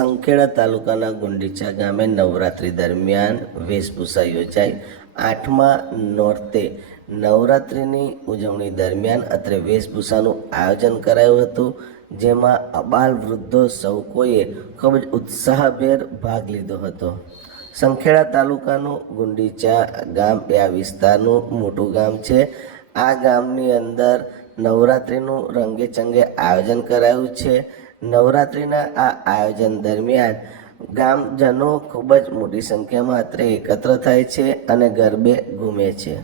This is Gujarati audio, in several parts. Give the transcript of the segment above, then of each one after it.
સંખેડા તાલુકાના ગુંડીચા ગામે નવરાત્રિ દરમિયાન વેશભૂષા યોજાઈ. આઠમા નોર્તે નવરાત્રિની ઉજવણી દરમિયાન અત્રે વેશભૂષાનું આયોજન કરાયું હતું, જેમાં અબાલ વૃદ્ધો સૌ કોઈએ ખૂબ જ ઉત્સાહભેર ભાગ લીધો હતો. સંખેડા તાલુકાનું ગુંડીચા ગામ એ આ વિસ્તારનું મોટું ગામ છે. આ ગામની અંદર નવરાત્રિનું રંગેચંગે આયોજન કરાયું છે. નવરાત્રિના આ આયોજન દરમિયાન ગામજનો ખૂબ જ મોટી સંખ્યામાં અત્રે એકત્ર થાય છે અને ગરબે ઘૂમે છે.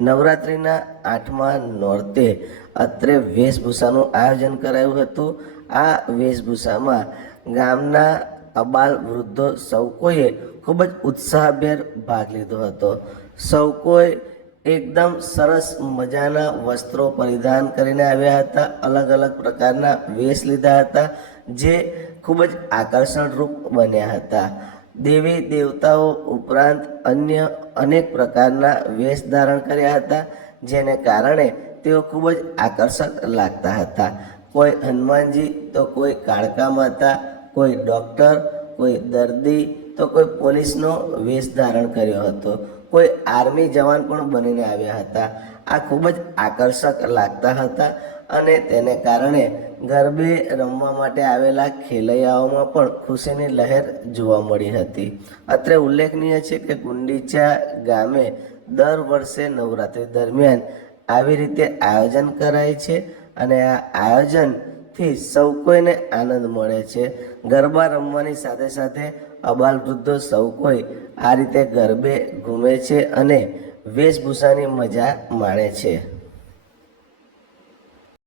નવરાત્રિના આઠમા નોરતે અત્રે વેશભૂષાનું આયોજન કરાયું હતું. આ વેશભૂષામાં ગામના અબાલ વૃદ્ધો સૌ કોઈએ ખૂબ જ ઉત્સાહભેર ભાગ લીધો હતો. સૌ કોઈ એકદમ સરસ મજાના વસ્ત્રો પરિધાન કરીને આવ્યા હતા. અલગ અલગ પ્રકારના વેશ લીધા હતા, જે ખૂબ જ આકર્ષણરૂપ બન્યા હતા. દેવી દેવતાઓ ઉપરાંત અન્ય અનેક પ્રકારના વેશ ધારણ કર્યા હતા, જેને કારણે તેઓ ખૂબ જ આકર્ષક લાગતા હતા. કોઈ હનુમાનજી તો કોઈ કાળકા માતા, કોઈ ડૉક્ટર, કોઈ દર્દી તો કોઈ પોલીસનો વેશ ધારણ કર્યો હતો. કોઈ આર્મી જવાન પણ બનીને આવ્યા હતા. આ ખૂબ જ આકર્ષક લાગતા હતા અને તેને કારણે ગરબે રમવા માટે આવેલા ખેલૈયાઓમાં પણ ખુશીની લહેર જોવા મળી હતી. અત્રે ઉલ્લેખનીય છે કે ગુંડીચા ગામે દર વર્ષે નવરાત્રિ દરમિયાન આવી રીતે આયોજન કરાય છે અને આ આયોજનથી સૌ કોઈને આનંદ મળે છે. ગરબા રમવાની સાથે સાથે અબાલ વૃદ્ધો સૌ કોઈ આ રીતે ગરબે ઘૂમે છે અને વેશભૂષાની મજા માણે છે.